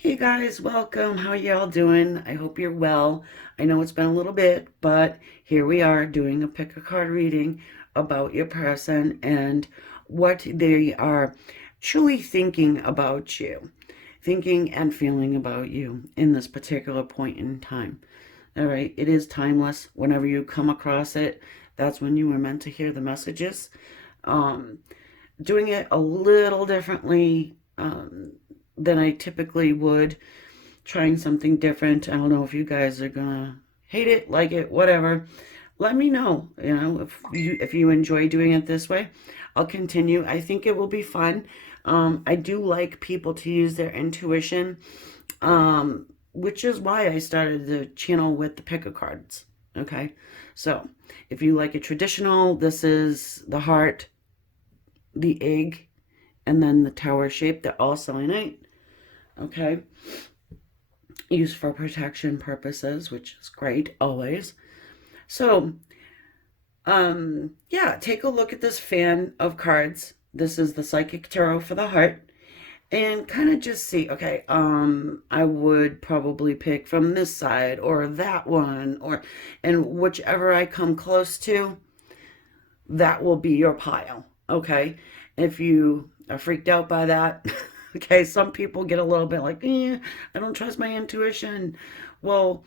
Hey guys, welcome. How y'all doing? I hope you're well. I know it's been a little bit, but here we are doing a pick a card reading about your person and what they are truly thinking about you, thinking and feeling about you in this particular point in time. All right, it is timeless. Whenever you come across it, that's when you were meant to hear the messages. Um, Doing it a little differently than I typically would, trying something different. I don't know if you guys are gonna hate it, like it, whatever. Let me know. If you enjoy doing it this way, I'll continue. I think it will be fun. I do like people to use their intuition, which is why I started the channel with the pick a cards. Okay, so if you like it traditional, this is the heart, the egg, and then the tower shape. They're all selenite. Okay, used for protection purposes, which is great always. So, yeah, take a look at this fan of cards. This is the Psychic Tarot for the heart. And kind of just see, okay, I would probably pick from this side or that one, and whichever I come close to, that will be your pile, okay? If you are freaked out by that, okay, some people get a little bit like, I don't trust my intuition. Well,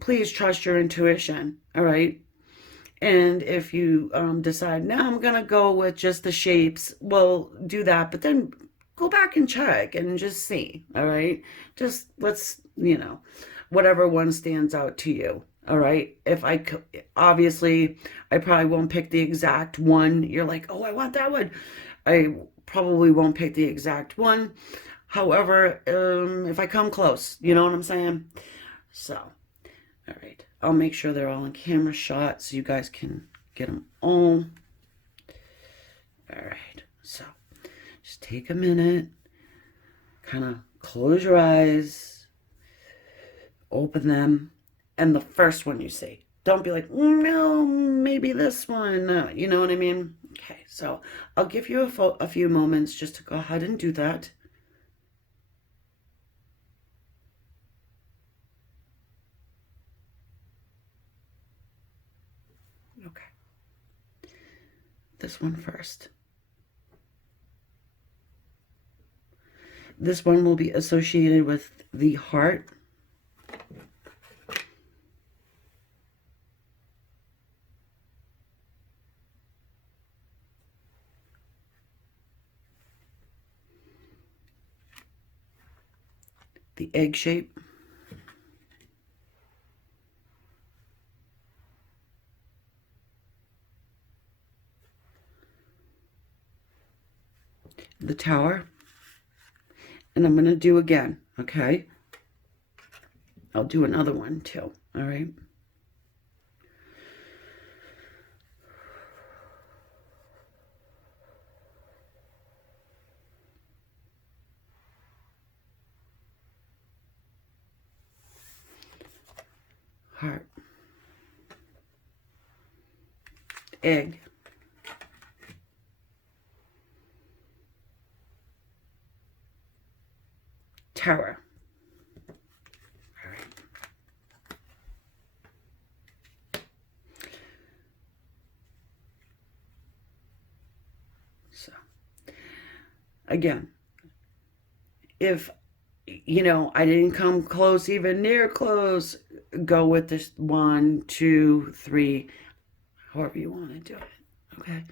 please trust your intuition, all right? And if you decide, now I'm going to go with just the shapes, well, do that. But then go back and check and just see, all right? Just let's, whatever one stands out to you, all right? Obviously, I probably won't pick the exact one. You're like, oh, I want that one. I probably won't pick the exact one. However, if I come close, you know what I'm saying? So, all right. I'll make sure they're all in camera shot so you guys can get them all. All right. So just take a minute, kind of close your eyes, open them, and the first one you see. Don't be like, no, maybe this one. You know what I mean? Okay. So I'll give you a few moments just to go ahead and do that. Okay. This one first. This one will be associated with the heart. The egg shape. The tower. And I'm going to do again, okay? I'll do another one too, all right? Heart. Egg. Tower. All right. So, again, if, I didn't come close, even near close, go with this 1, 2, 3, however you want to do it, okay?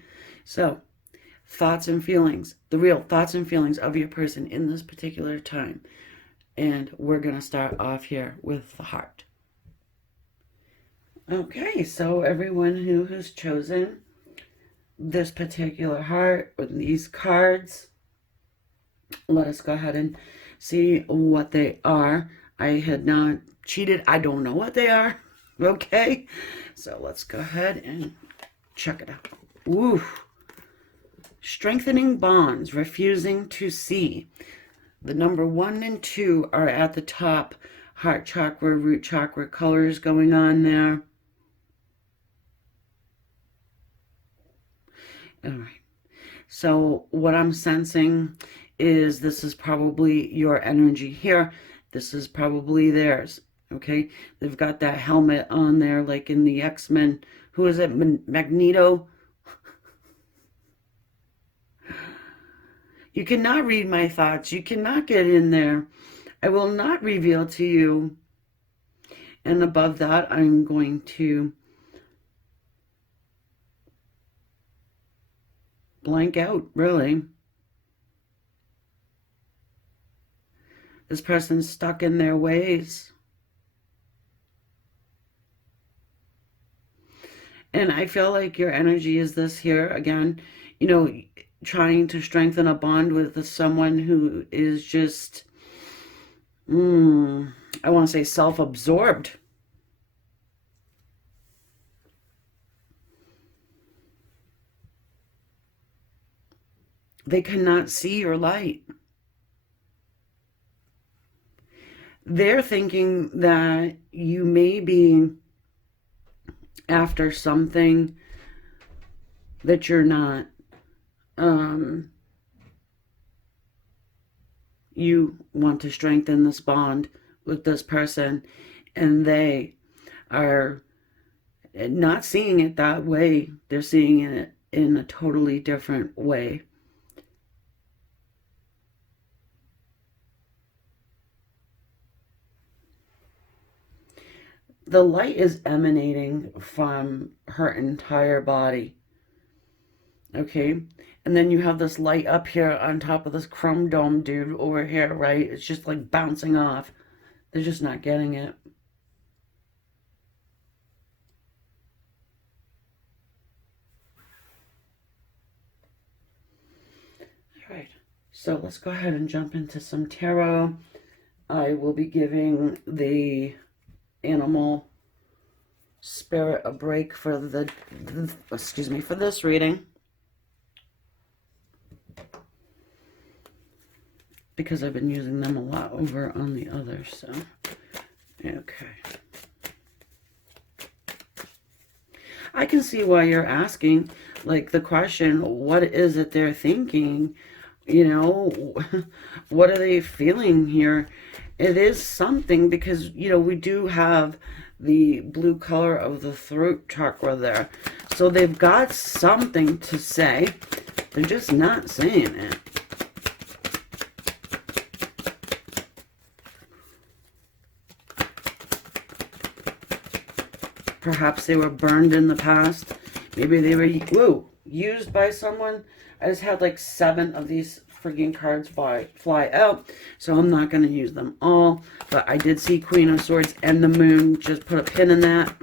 So, thoughts and feelings, the real thoughts and feelings of your person in this particular time. And we're going to start off here with the heart. Okay, so everyone who has chosen this particular heart or these cards, let us go ahead and see what they are. I had not cheated. I don't know what they are. Okay, so let's go ahead and check it out. Ooh. Strengthening bonds, refusing to see. The number 1 and 2 are at the top. Heart chakra, root chakra colors going on there. All right. So what I'm sensing is this is probably your energy here. This is probably theirs. Okay, they've got that helmet on there, like in the X-Men. Who is it? Magneto. You cannot read my thoughts. You cannot get in there. I will not reveal to you. And above that, I'm going to blank out, really. This person's stuck in their ways. And I feel like your energy is this here again, you know, trying to strengthen a bond with someone who is just, I want to say self-absorbed. They cannot see your light. They're thinking that you may be after something that you're not. You want to strengthen this bond with this person, and they are not seeing it that way. They're seeing it in a totally different way. The light is emanating from her entire body. Okay, and then you have this light up here on top of this chrome dome dude over here, right? It's just like bouncing off. They're just not getting it. All right, so let's go ahead and jump into some tarot. I will be giving the animal spirit a break for excuse me, for this reading, because I've been using them a lot over on the others. So okay, I can see why you're asking, like, the question, what is it they're thinking? You know, what are they feeling here? It is something, because, you know, we do have the blue color of the throat chakra there. So they've got something to say. They're just not saying it. Perhaps they were burned in the past. Maybe they were, used by someone. I just had like 7 of these freaking cards fly out, so I'm not going to use them all. But I did see Queen of Swords and the Moon. Just put a pin in that.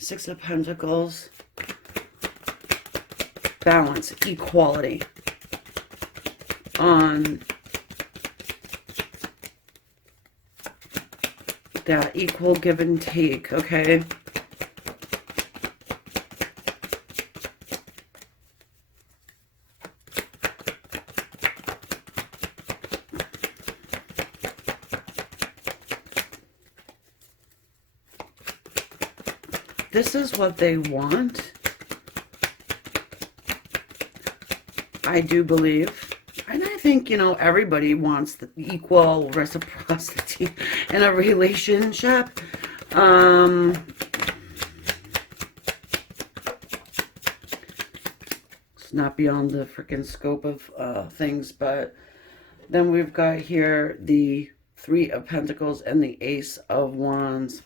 Six of Pentacles, balance, equality on that equal give and take, okay? This is what they want. I do believe. And I think, you know, everybody wants the equal reciprocity in a relationship. It's not beyond the freaking scope of things, but then we've got here the Three of Pentacles and the Ace of Wands.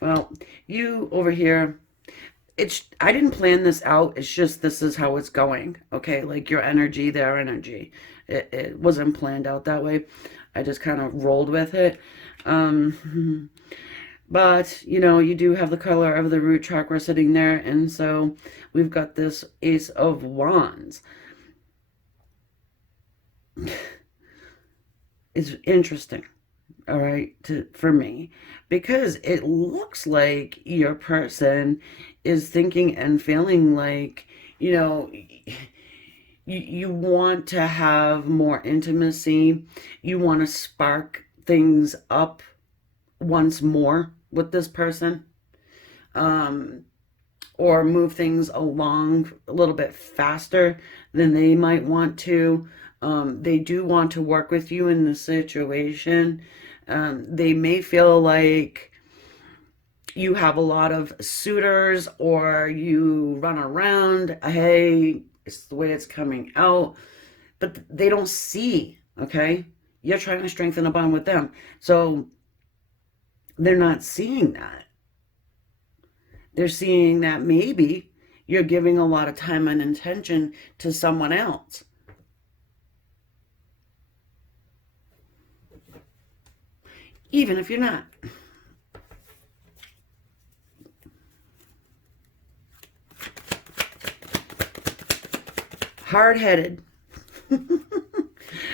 Well, you over here, I didn't plan this out. It's just this is how it's going. Okay, like your energy, their energy. It wasn't planned out that way. I just kind of rolled with it. But, you know, you do have the color of the root chakra sitting there. And so we've got this Ace of Wands. It's interesting. all right, for me, because it looks like your person is thinking and feeling like, you know, you want to have more intimacy, you want to spark things up once more with this person, um, or move things along a little bit faster than they might want to. They do want to work with you in the situation. They may feel like you have a lot of suitors or you run around, hey, it's the way it's coming out, but they don't see, okay? You're trying to strengthen a bond with them. So they're not seeing that. They're seeing that maybe you're giving a lot of time and attention to someone else, even if you're not. Hard headed,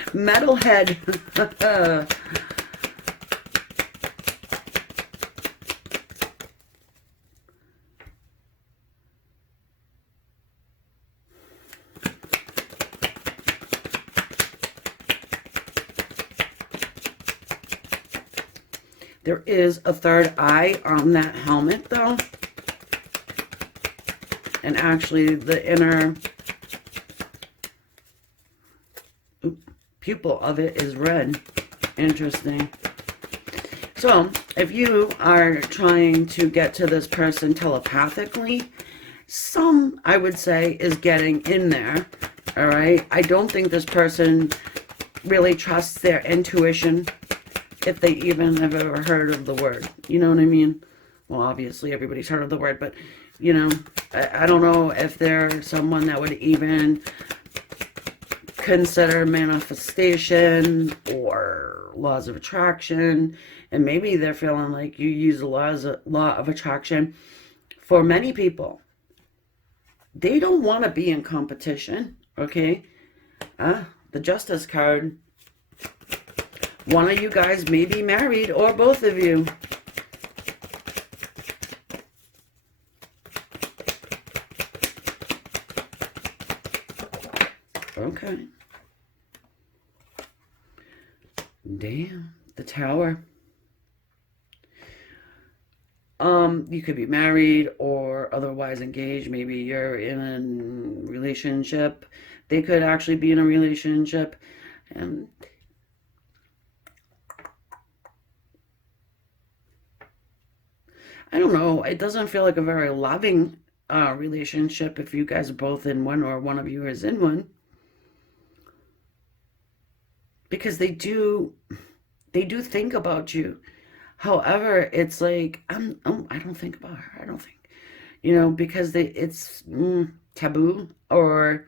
metalhead. There is a third eye on that helmet, though. And actually, the inner pupil of it is red. Interesting. So, if you are trying to get to this person telepathically, some, I would say, is getting in there. All right. I don't think this person really trusts their intuition, if they even have ever heard of the word. You know what I mean? Well, obviously, everybody's heard of the word, but, you know, I don't know if they're someone that would even consider manifestation or laws of attraction. And maybe they're feeling like you use the law of attraction. For many people, they don't want to be in competition, okay? The Justice card. One of you guys may be married, or both of you. Okay. Damn, the Tower. You could be married or otherwise engaged. Maybe you're in a relationship. They could actually be in a relationship. And I don't know. It doesn't feel like a very loving relationship if you guys are both in one or one of you is in one. Because they do think about you. However, it's like I don't think about her. I don't think, because it's taboo or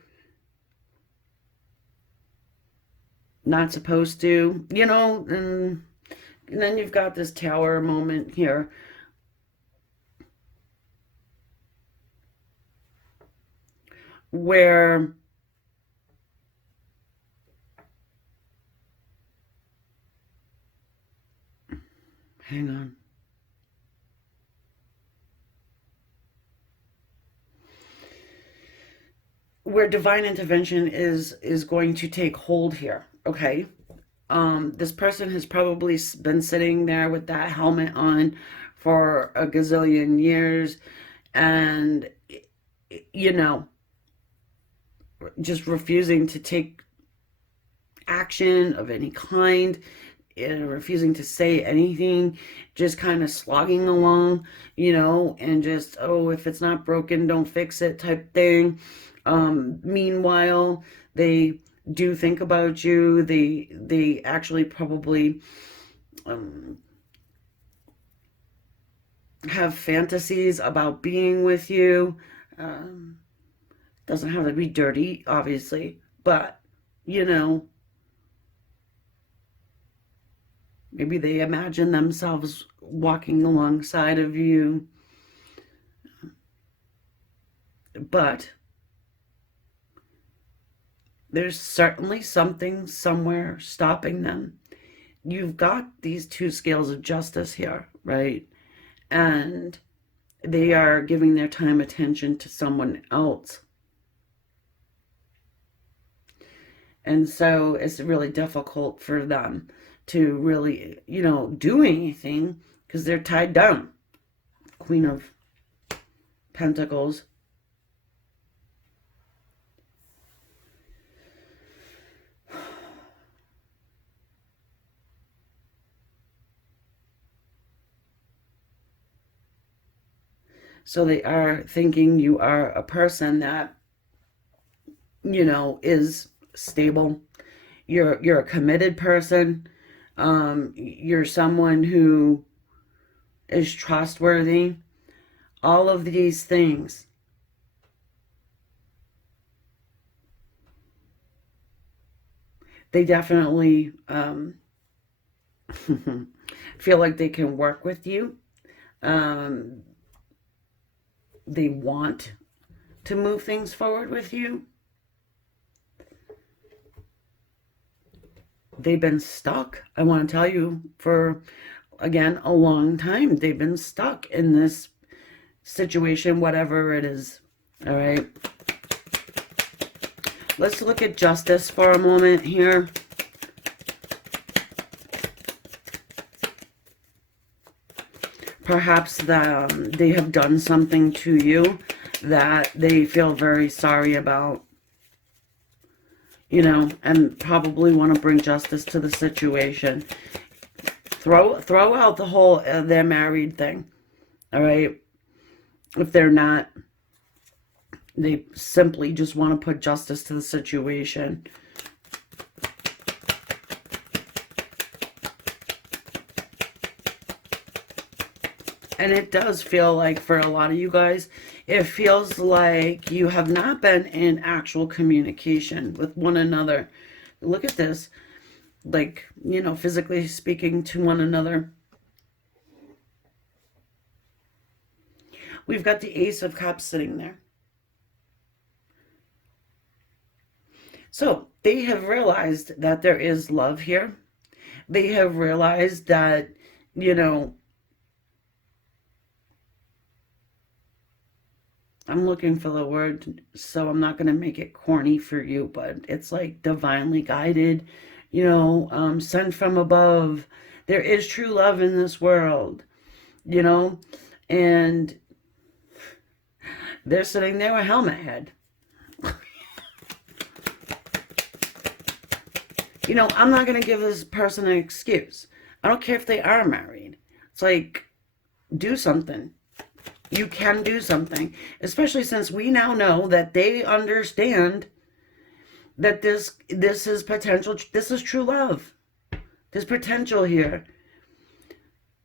not supposed to, and then you've got this Tower moment here where, hang on, where divine intervention is going to take hold here. Okay. This person has probably been sitting there with that helmet on for a gazillion years, and you know just refusing to take action of any kind, refusing to say anything, just kind of slogging along, and just, oh, if it's not broken, don't fix it type thing. Meanwhile, they do think about you. They actually probably um, have fantasies about being with you. Um, doesn't have to be dirty, obviously, but you know, maybe they imagine themselves walking alongside of you, but there's certainly something somewhere stopping them. you've got these two scales of justice here, right? And they are giving their time, attention to someone else. And so it's really difficult for them to really, do anything because they're tied down. Queen of Pentacles. So they are thinking you are a person that, is stable. You're a committed person. You're someone who is trustworthy. All of these things. They definitely feel like they can work with you. Um, they want to move things forward with you. They've been stuck. I want to tell you, for, again, a long time. They've been stuck in this situation, whatever it is. All right. Let's look at justice for a moment here. Perhaps that they have done something to you that they feel very sorry about, and probably want to bring justice to the situation. Throw out the whole they're married thing. All right. If they're not, they simply just want to put justice to the situation. And it does feel like, for a lot of you guys, it feels like you have not been in actual communication with one another. Look at this. Like, physically speaking to one another. We've got the Ace of Cups sitting there. So they have realized that there is love here. They have realized that, I'm looking for the word, so I'm not going to make it corny for you, but it's like divinely guided, sent from above. There is true love in this world, and they're sitting there with helmet head. I'm not going to give this person an excuse. I don't care if they are married. It's like, do something. You can do something, especially since we now know that they understand that this is potential. This is true love. There's potential here.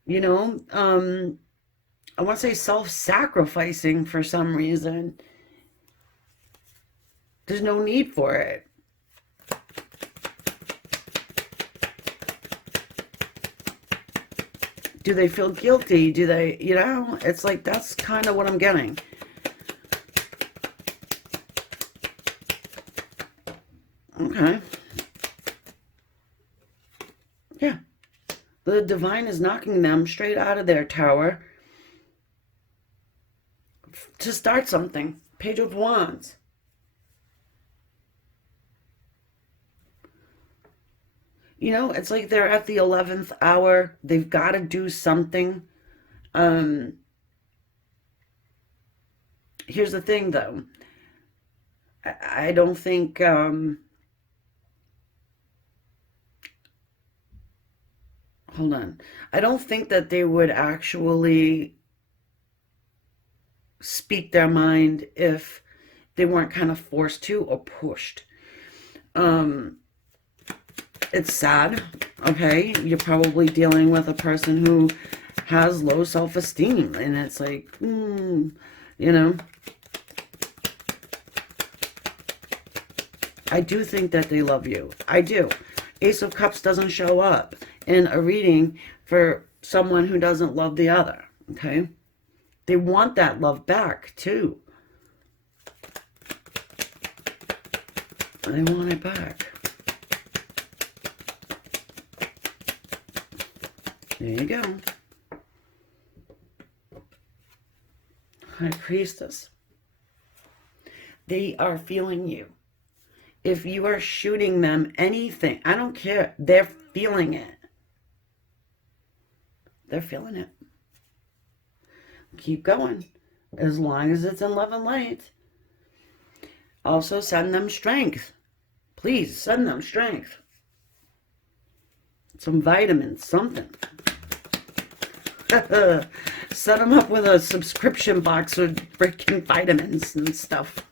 I want to say self-sacrificing for some reason. There's no need for it. Do they feel guilty? Do they, it's like, that's kind of what I'm getting. Okay. Yeah. The divine is knocking them straight out of their tower to start something. Page of Wands. It's like they're at the 11th hour. They've got to do something. Here's the thing, though. I don't think... hold on. I don't think that they would actually speak their mind if they weren't kind of forced to or pushed. It's sad, okay? You're probably dealing with a person who has low self-esteem, and it's like, I do think that they love you. I do. Ace of Cups doesn't show up in a reading for someone who doesn't love the other, okay? They want that love back, too. They want it back. There you go. High Priestess. They are feeling you. If you are shooting them anything, I don't care. They're feeling it. They're feeling it. Keep going. As long as it's in love and light. Also, send them strength. Please, send them strength. Some vitamins, something. Set them up with a subscription box with freaking vitamins and stuff.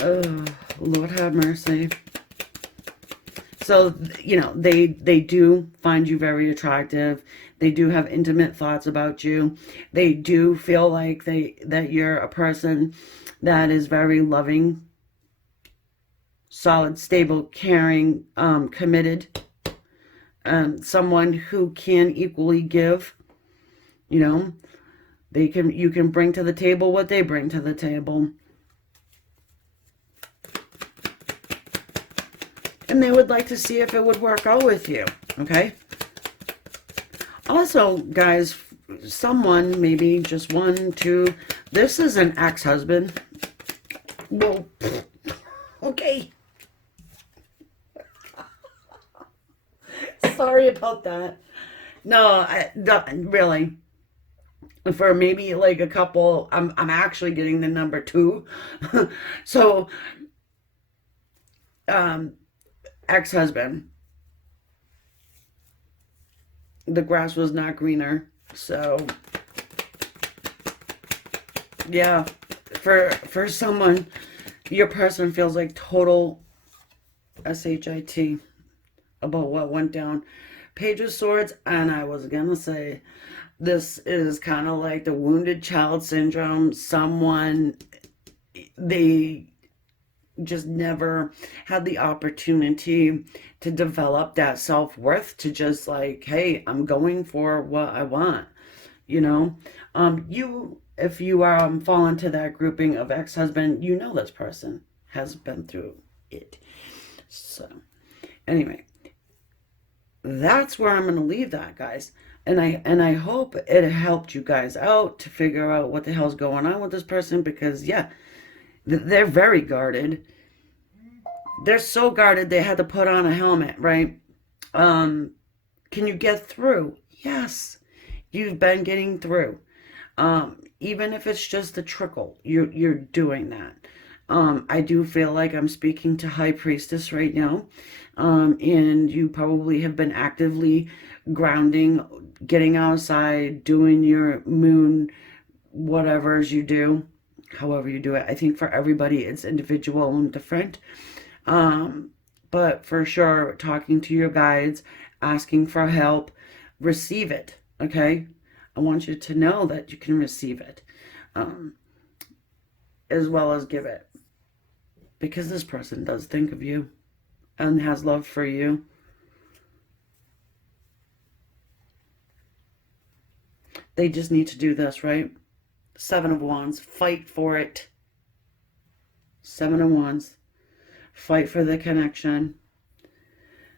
Oh, Lord have mercy. So, you know, they do find you very attractive. They do have intimate thoughts about you. They do feel like that you're a person that is very loving, solid, stable, caring, committed, someone who can equally give. You know, you can bring to the table what they bring to the table. And they would like to see if it would work out with you, okay? Also, guys, someone, maybe just one, two, this is an ex-husband. Well, okay. Sorry about that. No, really. For maybe like a couple, I'm actually getting the number 2. So, ex-husband. The grass was not greener. So, yeah, for someone, your person feels like total SHIT about what went down. Page of Swords, and I was gonna say, this is kind of like the wounded child syndrome. Someone, they just never had the opportunity to develop that self-worth to just like, hey, I'm going for what I want, you know. If you fall into that grouping of ex-husband, you know this person has been through it. So anyway, that's where I'm going to leave that, guys. And I hope it helped you guys out to figure out what the hell's going on with this person, because yeah, they're very guarded. They're so guarded they had to put on a helmet, right? Can you get through? Yes. You've been getting through. Even if it's just a trickle, you're doing that. I do feel like I'm speaking to High Priestess right now. And you probably have been actively grounding, getting outside, doing your moon, whatever's you do, however you do it. I think for everybody it's individual and different. But for sure, talking to your guides, asking for help, receive it, okay? I want you to know that you can receive it, as well as give it. Because this person does think of you and has love for you. They just need to do this, right? 7 of Wands, fight for it. 7 of Wands, fight for the connection.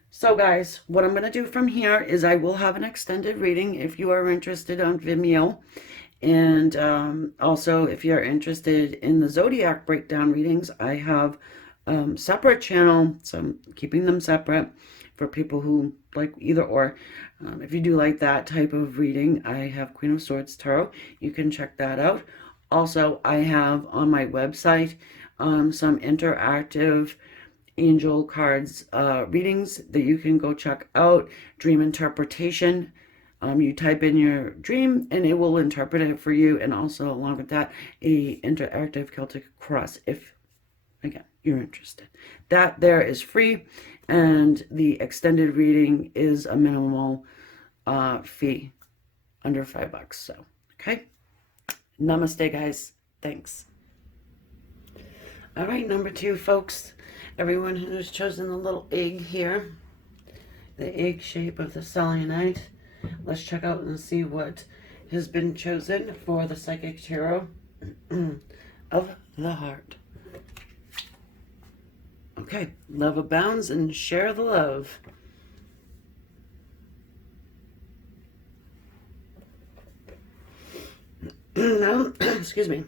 So guys, what I'm going to do from here is I will have an extended reading if you are interested on Vimeo. And also, if you're interested in the Zodiac breakdown readings, I have separate channel, so I'm keeping them separate for people who like either or. If you do like that type of reading, I have Queen of Swords Tarot. You can check that out. Also, I have on my website some interactive angel cards readings that you can go check out. Dream interpretation. You type in your dream and it will interpret it for you, and also along with that, a interactive Celtic cross if, again, you're interested. That there is free, and the extended reading is a minimal fee, under $5. So, okay. Namaste, guys. Thanks. All right, number 2, folks. Everyone who's chosen the little egg here, the egg shape of the selenite. Let's check out and see what has been chosen for the Psychic Tarot of the Heart. Okay, love abounds and share the love. No, excuse me.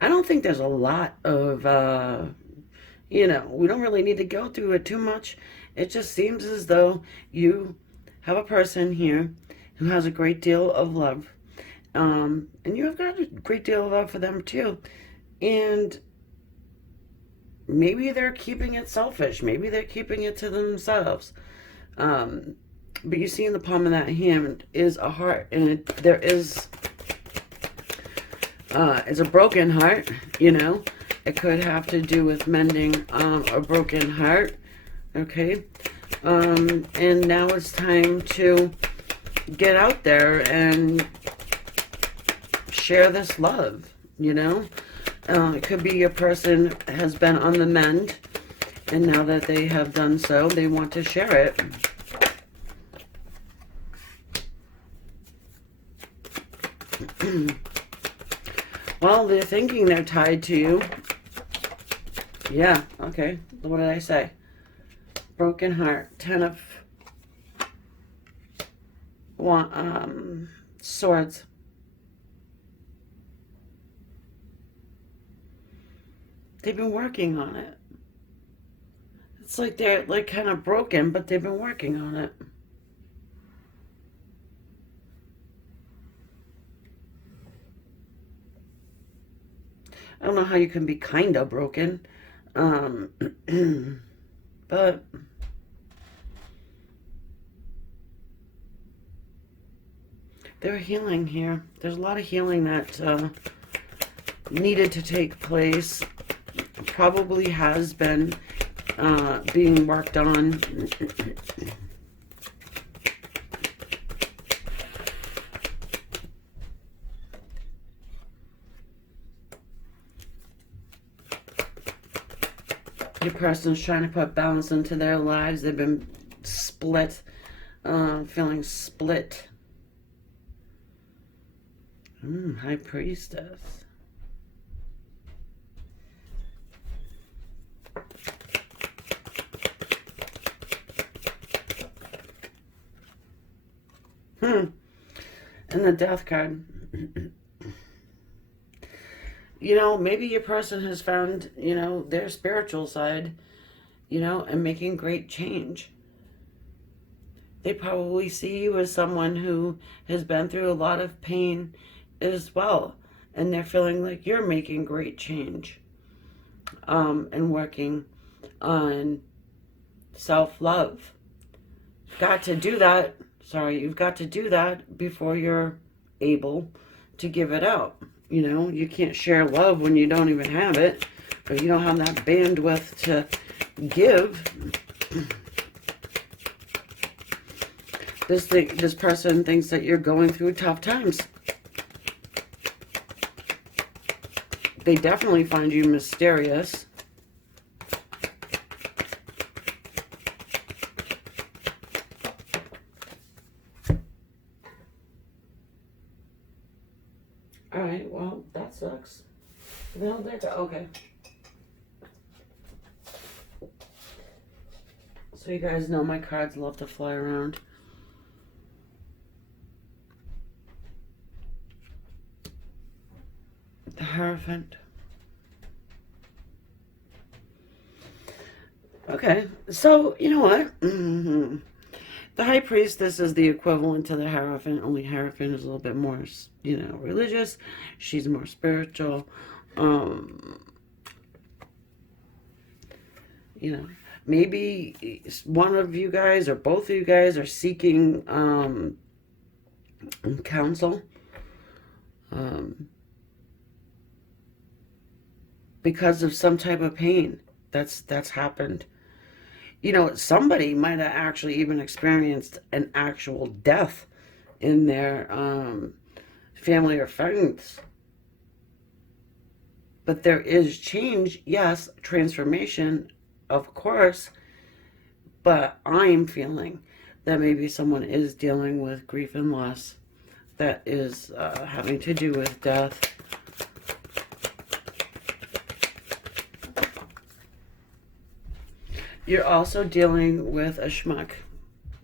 I don't think there's a lot of, we don't really need to go through it too much. It just seems as though you have a person here who has a great deal of love. And you have got a great deal of love for them too. And maybe they're keeping it selfish. Maybe they're keeping it to themselves. Um, but you see in the palm of that hand is a heart, and there is, it's a broken heart, It could have to do with mending a broken heart, okay? And now it's time to get out there and share this love, It could be a person has been on the mend, and now that they have done so, they want to share it. Well, they're thinking they're tied to you. Yeah, okay. What did I say? Broken heart. 10 of swords. They've been working on it. It's like they're like kind of broken, but they've been working on it. I don't know how you can be kind of broken. But they're healing here. There's a lot of healing that needed to take place. Probably has been being worked on. Your person's trying to put balance into their lives. They've been split, feeling split. High Priestess. And the Death card. Maybe your person has found, their spiritual side, and making great change. They probably see you as someone who has been through a lot of pain as well. And they're feeling like you're making great change. And working on self-love. Got to do that. You've got to do that before you're able to give it out. You can't share love when you don't even have it, or you don't have that bandwidth to give. This person thinks that you're going through tough times. They definitely find you mysterious. Alright, well, that sucks. No, that's okay. So you guys know my cards love to fly around. The Hierophant. Okay, so you know what? The High Priestess is the equivalent to the Hierophant, only Hierophant is a little bit more, religious. She's more spiritual. Maybe one of you guys or both of you guys are seeking counsel. Because of some type of pain that's happened. Somebody might have actually even experienced an actual death in their family or friends. But there is change, yes, transformation, of course, but I'm feeling that maybe someone is dealing with grief and loss that is having to do with death. You're also dealing with a schmuck,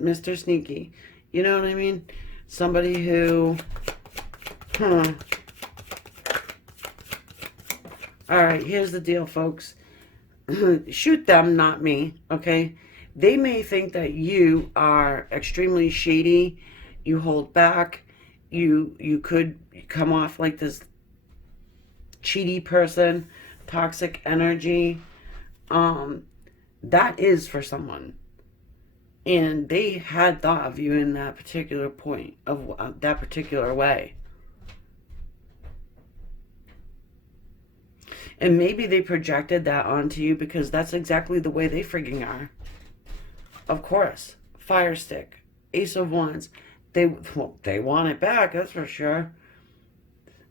Mr. Sneaky. You know what I mean? Somebody who, huh. All right, here's the deal, folks. Shoot them, not me, okay? They may think that you are extremely shady, you hold back, you could come off like this cheaty person, toxic energy. Um, that is for someone. And they had thought of you in that particular point of that particular way. And maybe they projected that onto you because that's exactly the way they frigging are. Of course, Fire Stick, Ace of Wands. They want it back, that's for sure.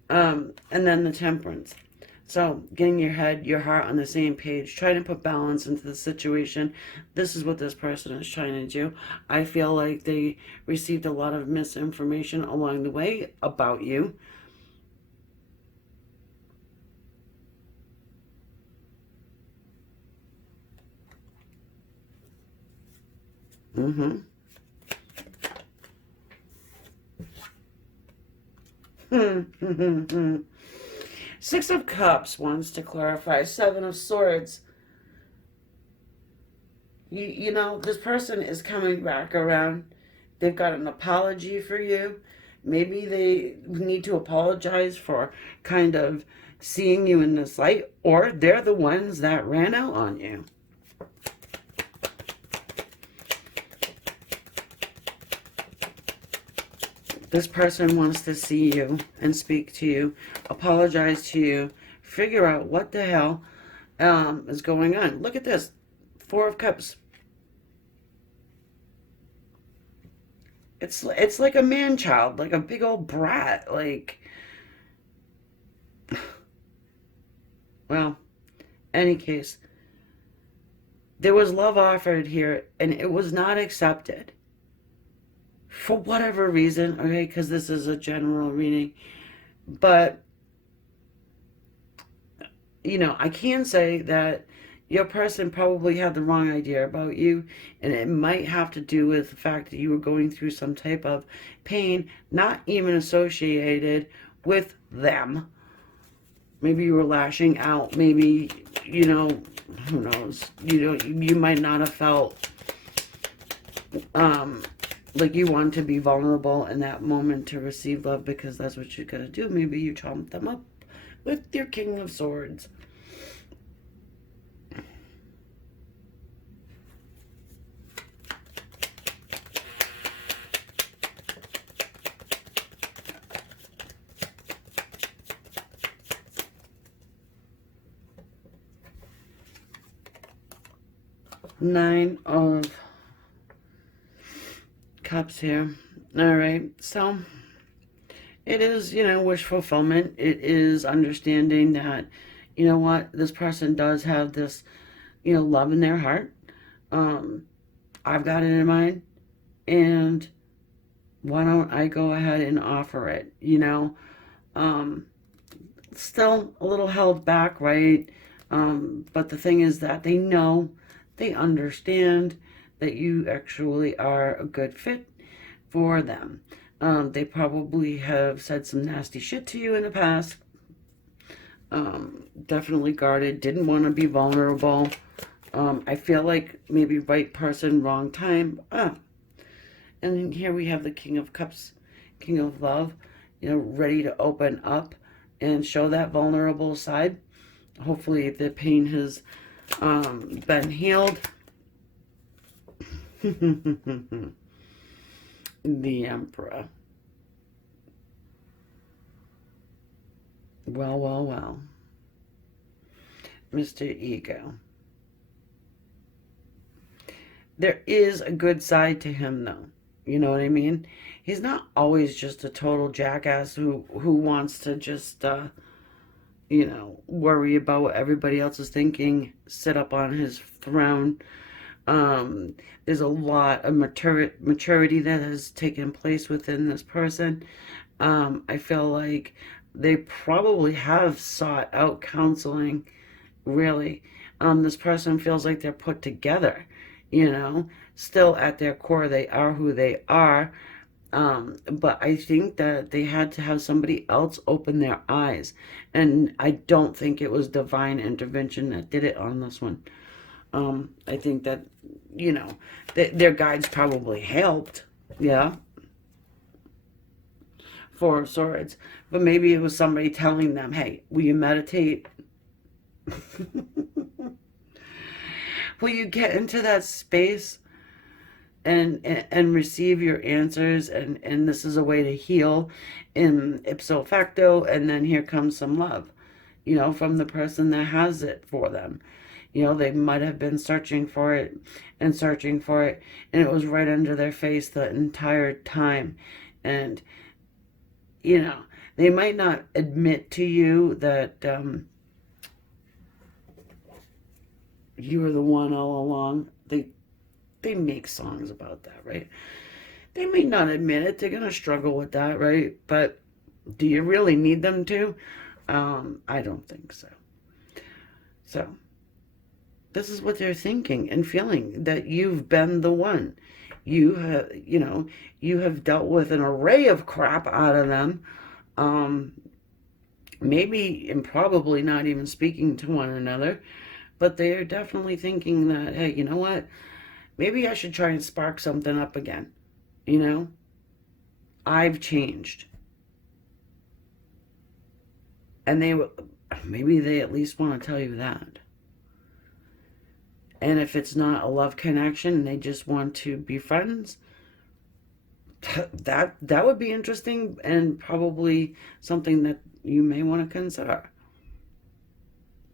And then the Temperance. So, getting your head, your heart on the same page, trying to put balance into the situation. This is what this person is trying to do. I feel like they received a lot of misinformation along the way about you. Mm-hmm. Six of Cups wants to clarify. Seven of Swords. You know, this person is coming back around. They've got an apology for you. Maybe they need to apologize for kind of seeing you in this light, or they're the ones that ran out on you. This person wants to see you and speak to you, apologize to you, figure out what the hell is going on. Look at this. Four of Cups. It's like a man child, like a big old brat. Like, well, any case, there was love offered here and it was not accepted. For whatever reason, okay, because this is a general reading. But, you know, I can say that your person probably had the wrong idea about you, and it might have to do with the fact that you were going through some type of pain, not even associated with them. Maybe you were lashing out. Maybe, you know, who knows? You know, you might not have felt like you want to be vulnerable in that moment to receive love because that's what you're going to do. Maybe you chomp them up with your King of Swords. Nine of Cups here. All right. So it is, you know, wish fulfillment. It is understanding that, you know what, this person does have this, you know, love in their heart. Um, I've got it in mind. And why don't I go ahead and offer it, you know? Um, Still a little held back, right? But the thing is that they know, they understand that you actually are a good fit for them. They probably have said some nasty shit to you in the past. Definitely guarded, didn't want to be vulnerable. I feel like maybe right person, wrong time. And then here we have the King of Cups, King of Love, you know, ready to open up and show that vulnerable side. Hopefully the pain has been healed. The Emperor. Well, well, well. Mr. Ego. There is a good side to him, though. You know what I mean? He's not always just a total jackass who wants to just, you know, worry about what everybody else is thinking, sit up on his throne. There's a lot of maturity that has taken place within this person. I feel like they probably have sought out counseling, really. This person feels like they're put together, you know. Still at their core, they are who they are. But I think that they had to have somebody else open their eyes. And I don't think it was divine intervention that did it on this one. I think that, you know, their guides probably helped. Yeah. Four of Swords. But maybe it was somebody telling them, hey, will you meditate? Will you get into that space and receive your answers, and this is a way to heal in ipso facto, and then here comes some love, you know, from the person that has it for them. You know, they might have been searching for it and searching for it, and it was right under their face the entire time. And, you know, they might not admit to you that you were the one all along. They make songs about that, right? They may not admit it. They're going to struggle with that, right? But do you really need them to? I don't think so. So this is what they're thinking and feeling, that you've been the one. You have, you know, you have dealt with an array of crap out of them. Maybe and probably not even speaking to one another, but they are definitely thinking that, hey, you know what? Maybe I should try and spark something up again. You know? I've changed. And maybe they at least want to tell you that. And if it's not a love connection and they just want to be friends, that would be interesting and probably something that you may want to consider.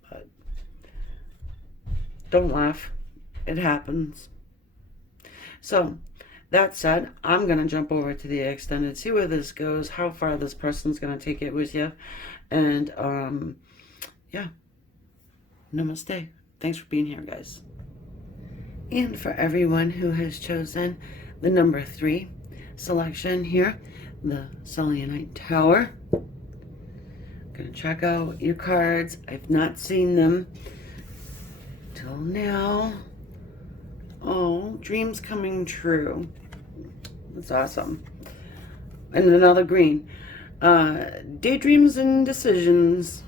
But don't laugh. It happens. So, that said, I'm going to jump over to the extended, see where this goes, how far this person's going to take it with you. And, yeah. Namaste. Thanks for being here, guys. And for everyone who has chosen the number 3 selection here, the Selenite Tower. I'm going to check out your cards. I've not seen them till now. Oh, dreams coming true. That's awesome. And another green. Daydreams and decisions.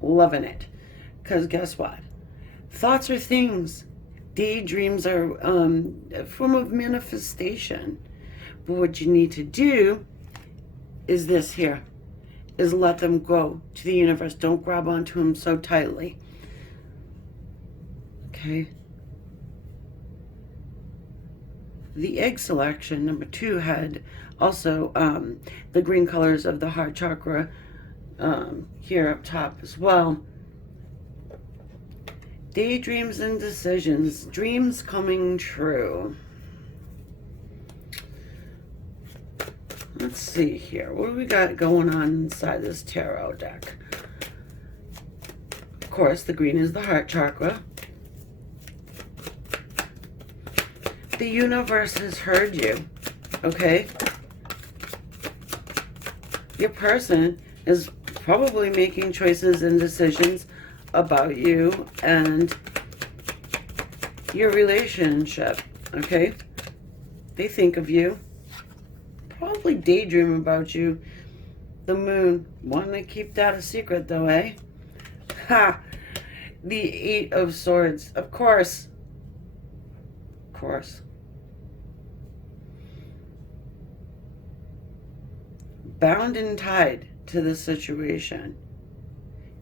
Loving it. Because guess what? Thoughts are things. Daydreams are a form of manifestation. But what you need to do is this here. Is let them go to the universe. Don't grab onto them so tightly. Okay? The egg selection, number 2, had also the green colors of the heart chakra here up top as well. Daydreams and decisions. Dreams coming true. Let's see here. What do we got going on inside this tarot deck? Of course, the green is the heart chakra. The universe has heard you, okay? Your person is probably making choices and decisions about you and your relationship, okay? They think of you, probably daydream about you. The moon, want to keep that a secret though, eh? Ha! The 8 of Swords, of course. Of course. Bound and tied to the situation.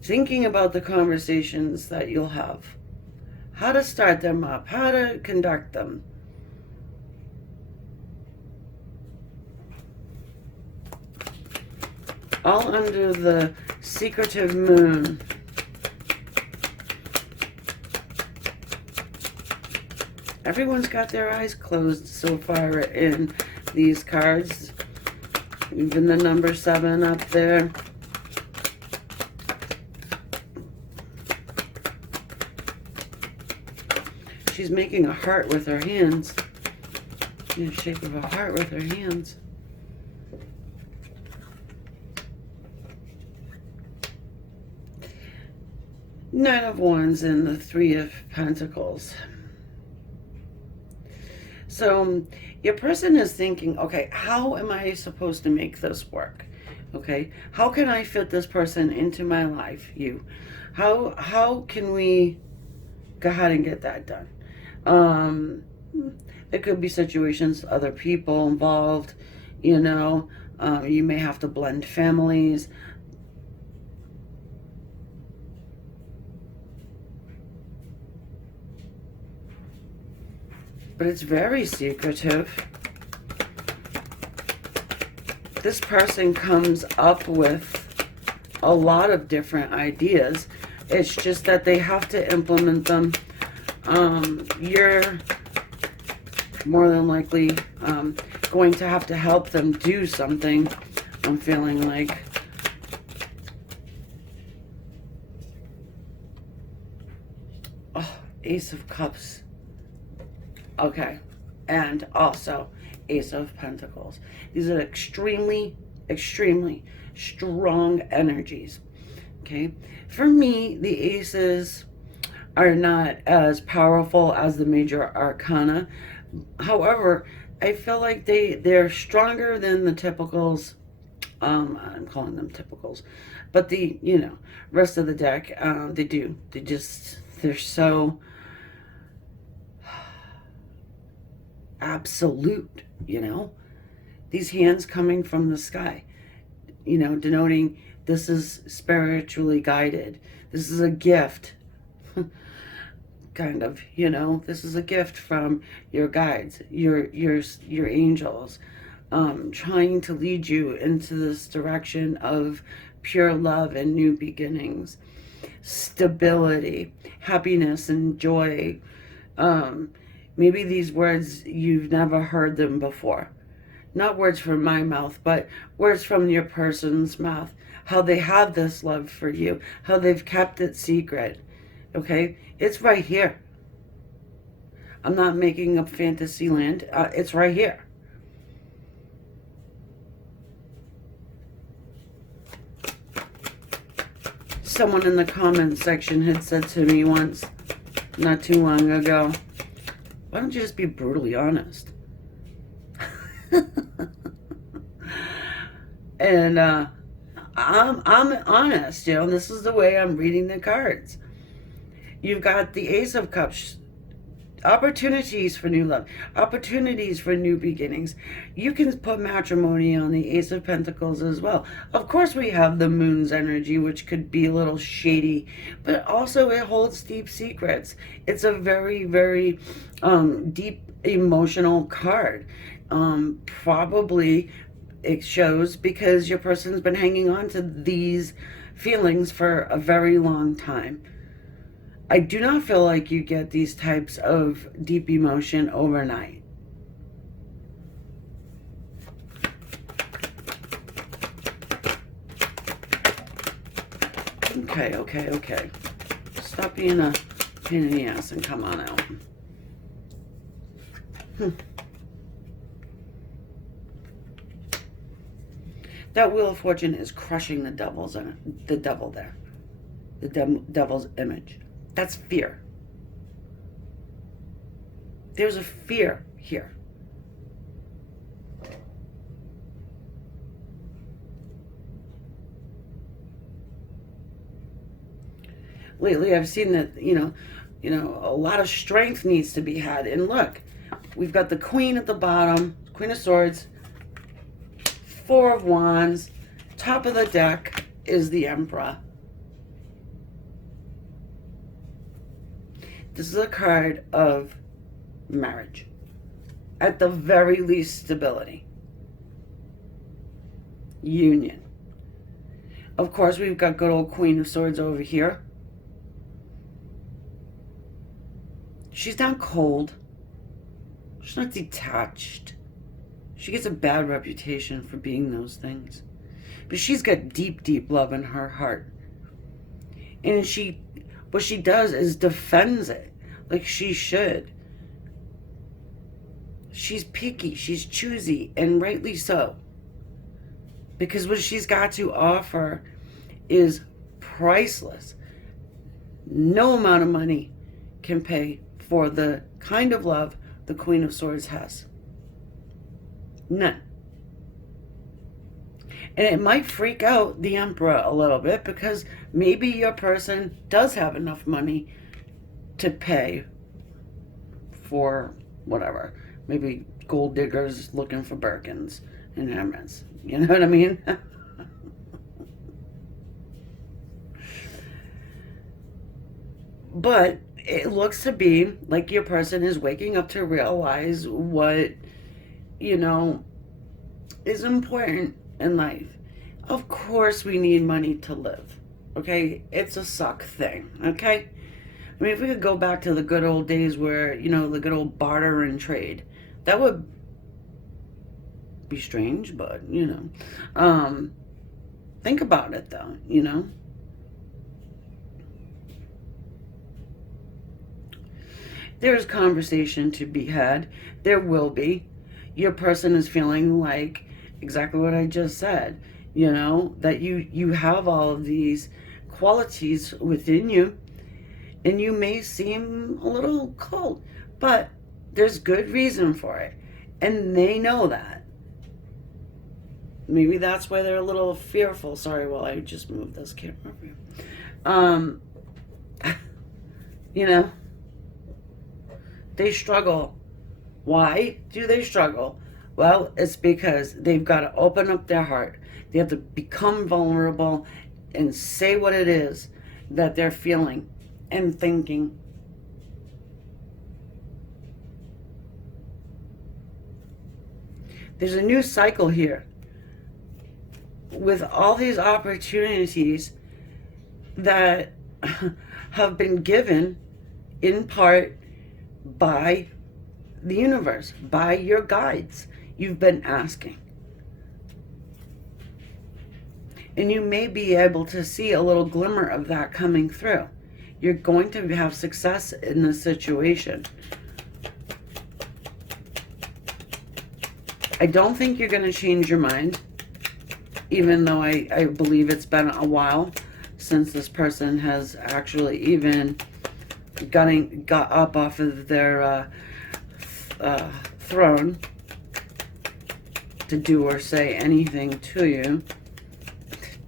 Thinking about the conversations that you'll have. How to start them up. How to conduct them. All under the secretive moon. Everyone's got their eyes closed so far in these cards. Even the number 7 up there. She's making a heart with her hands. In the shape of a heart with her hands. Nine of Wands and the Three of Pentacles. So your person is thinking, okay, how am I supposed to make this work? Okay, how can I fit this person into my life? How can we go ahead and get that done? It could be situations, other people involved, you know. You may have to blend families. But it's very secretive. This person comes up with a lot of different ideas. It's just that they have to implement them. You're more than likely going to have to help them do something. I'm feeling like. Oh, Ace of Cups. Okay. And also Ace of Pentacles. These are extremely, extremely strong energies. Okay. For me, the aces are not as powerful as the major arcana. However, I feel like they're stronger than the typicals. I'm calling them typicals, but the rest of the deck, they're so absolute. These hands coming from the sky, denoting this is spiritually guided. This is a gift. Kind of, this is a gift from your guides, your angels, trying to lead you into this direction of pure love and new beginnings, stability, happiness, and joy. Maybe these words, you've never heard them before. Not words from my mouth, but words from your person's mouth. How they have this love for you, how they've kept it secret. Okay? It's right here. I'm not making up fantasy land. It's right here. Someone in the comments section had said to me once, not too long ago, why don't you just be brutally honest? And I'm honest, this is the way I'm reading the cards. You've got the Ace of Cups, opportunities for new love, opportunities for new beginnings. You can put matrimony on the Ace of Pentacles as well. Of course, we have the Moon's energy, which could be a little shady, but also it holds deep secrets. It's a very, very deep emotional card. Probably it shows because your person's been hanging on to these feelings for a very long time. I do not feel like you get these types of deep emotion overnight. Okay. Stop being a pain in the ass and come on out. That Wheel of Fortune is crushing the devil there. The devil's image. That's fear. There's a fear here. Lately, I've seen that, a lot of strength needs to be had. And look, we've got the Queen at the bottom, Queen of Swords, Four of Wands. Top of the deck is the Emperor. This is a card of marriage. At the very least, stability. Union. Of course, we've got good old Queen of Swords over here. She's not cold. She's not detached. She gets a bad reputation for being those things. But she's got deep, deep love in her heart. And what she does is defends it like she should. She's picky, she's choosy, and rightly so. Because what she's got to offer is priceless. No amount of money can pay for the kind of love the Queen of Swords has. None. And it might freak out the Emperor a little bit because maybe your person does have enough money to pay for whatever. Maybe gold diggers looking for Birkins and Hermits. You know what I mean? But it looks to be like your person is waking up to realize what, you know, is important in life. Of course, we need money to live. Okay? It's a suck thing. Okay? I mean, if we could go back to the good old days where, the good old barter and trade, that would be strange, but, think about it though. There's conversation to be had. There will be. Your person is feeling like exactly what I just said, that you have all of these qualities within you, and you may seem a little cold, but there's good reason for it, and they know that. Maybe that's why they're a little fearful. Sorry, well, I just moved this camera for you. Um, you know, they struggle. Why do they struggle? Well, it's because they've got to open up their heart. They have to become vulnerable and say what it is that they're feeling and thinking. There's a new cycle here with all these opportunities that have been given in part by the universe, by your guides. You've been asking. And you may be able to see a little glimmer of that coming through. You're going to have success in this situation. I don't think you're going to change your mind, even though I believe it's been a while since this person has actually even got up off of their throne to do or say anything to you.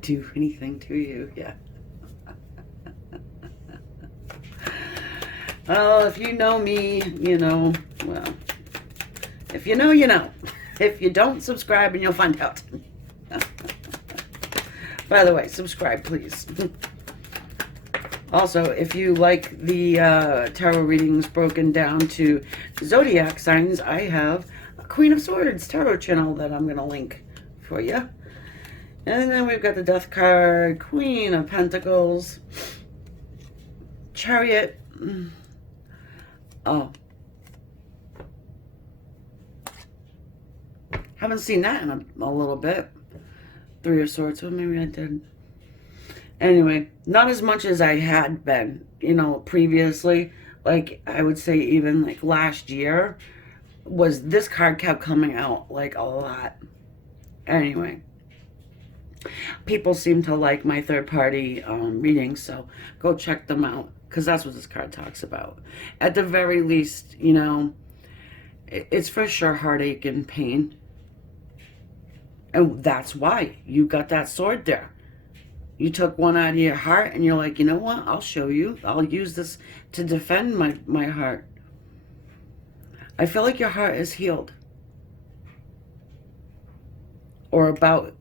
Do anything to you, yeah. Well, if you know me, you know. Well, if you know, you know. If you don't, subscribe and you'll find out. By the way, subscribe, please. Also, if you like the tarot readings broken down to zodiac signs, I have a Queen of Swords tarot channel that I'm going to link for you. And then we've got the Death card, Queen of Pentacles, Chariot. Oh. Haven't seen that in a little bit. Three of Swords. Well, maybe I did. Anyway, not as much as I had been, previously. Like, I would say even like last year, this card kept coming out like a lot. Anyway, people seem to like my third-party readings, so go check them out, because that's what this card talks about. At the very least, it's for sure heartache and pain. And that's why you got that sword there. You took one out of your heart and you're like, you know what? I'll show you. I'll use this to defend my heart. I feel like your heart is healed. Or about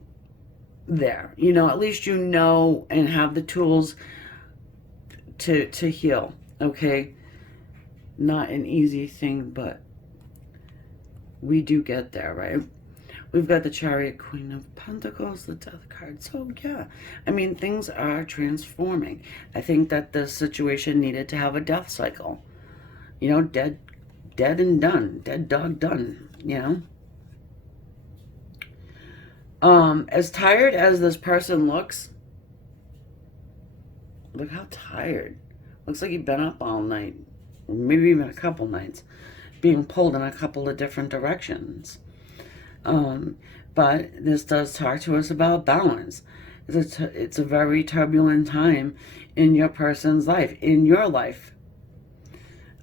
there. At least you know and have the tools to heal. Okay? Not an easy thing, but we do get there, right? We've got the Chariot, Queen of Pentacles, the Death card. So, yeah. I mean, things are transforming. I think that the situation needed to have a death cycle. Dead and done. Dead dog done, As tired as this person looks, look how tired. Looks like you've been up all night. Maybe even a couple nights. Being pulled in a couple of different directions. But this does talk to us about balance. It's a very turbulent time in your person's life, in your life.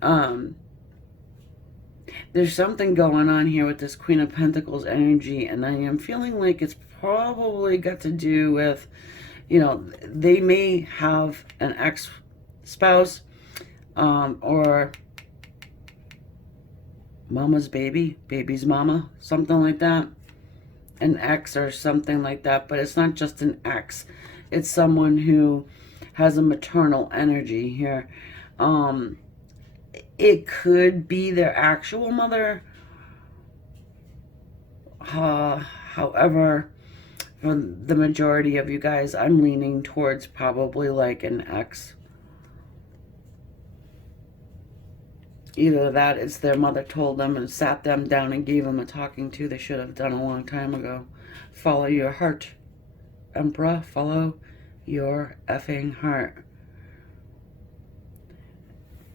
Um, there's something going on here with this Queen of Pentacles energy, and I am feeling like it's probably got to do with, they may have an ex-spouse, or mama's baby, baby's mama, something like that. An ex or something like that, but it's not just an ex. It's someone who has a maternal energy here. It could be their actual mother. However, for the majority of you guys, I'm leaning towards probably like an ex. Either that is their mother told them and sat them down and gave them a talking to they should have done a long time ago. Follow your heart, Emperor. Follow your effing heart.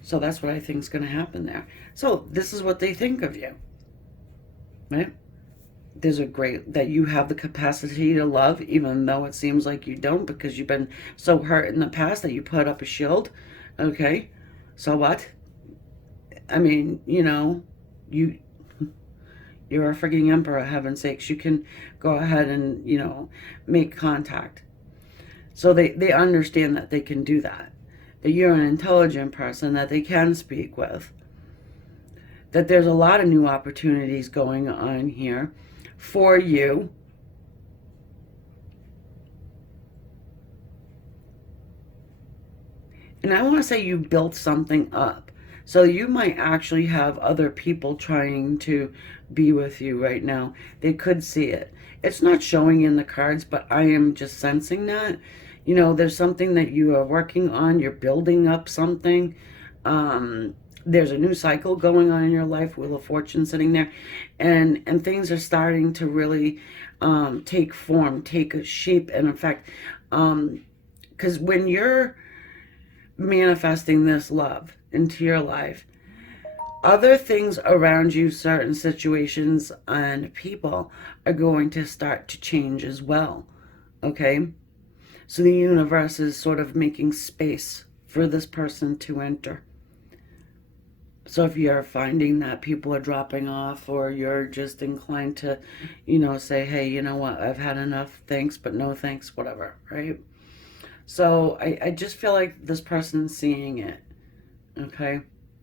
So that's what I think is going to happen there. So this is what they think of you, right? There's a great, that you have the capacity to love, even though it seems like you don't, because you've been so hurt in the past that you put up a shield. Okay, so what? I mean, you're a freaking emperor, heaven's sakes. You can go ahead and, make contact. So they understand that they can do that. That you're an intelligent person that they can speak with. That there's a lot of new opportunities going on here for you. And I want to say you built something up. So you might actually have other people trying to be with you right now. They could see it. It's not showing in the cards, but I am just sensing that. There's something that you are working on. You're building up something. There's a new cycle going on in your life, Wheel of Fortune sitting there. And things are starting to really take form, take a shape and effect. Because when you're manifesting this love into your life, other things around you, certain situations and people are going to start to change as well. Okay? So the universe is sort of making space for this person to enter. So if you're finding that people are dropping off, or you're just inclined to, say, hey, you know what, I've had enough, thanks, but no thanks, whatever, right? So I just feel like this person's seeing it, okay,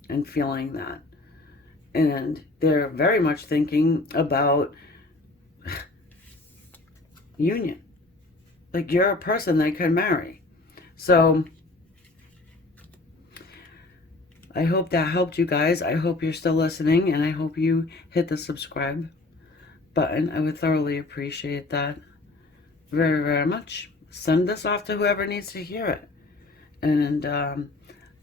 and feeling that. And they're very much thinking about union. Like, you're a person they could marry. So I hope that helped you guys. I hope you're still listening, and I hope you hit the subscribe button. I would thoroughly appreciate that very, very much. Send this off to whoever needs to hear it. And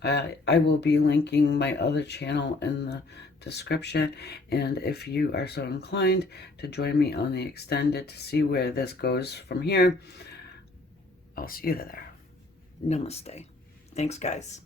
I will be linking my other channel in the description. And if you are so inclined to join me on the extended to see where this goes from here, I'll see you there. Namaste. Thanks, guys.